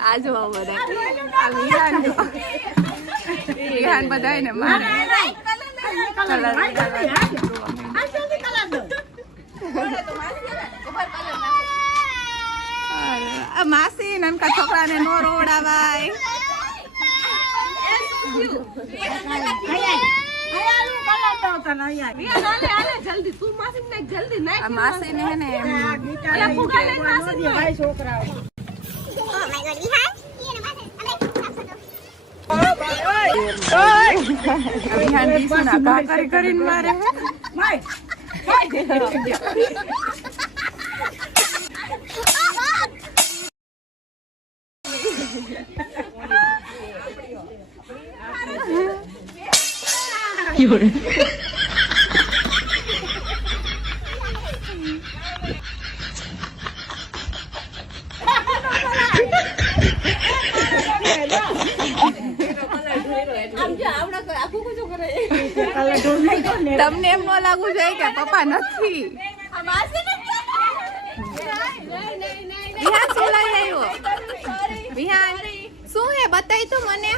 આ જો બધા વિહાન બધાને મારે માસી નાનકા છોકરાને નો રોવડાવાય માસી ને હે ને વિહાન દીસુ ના ઘા કરી કરીને મારે તમને એમ ન લાગવું જોઈએ કે પપ્પા નથી વિહાન શું લઈ આવ્યો વિહાન શું હે બતાવી તું મને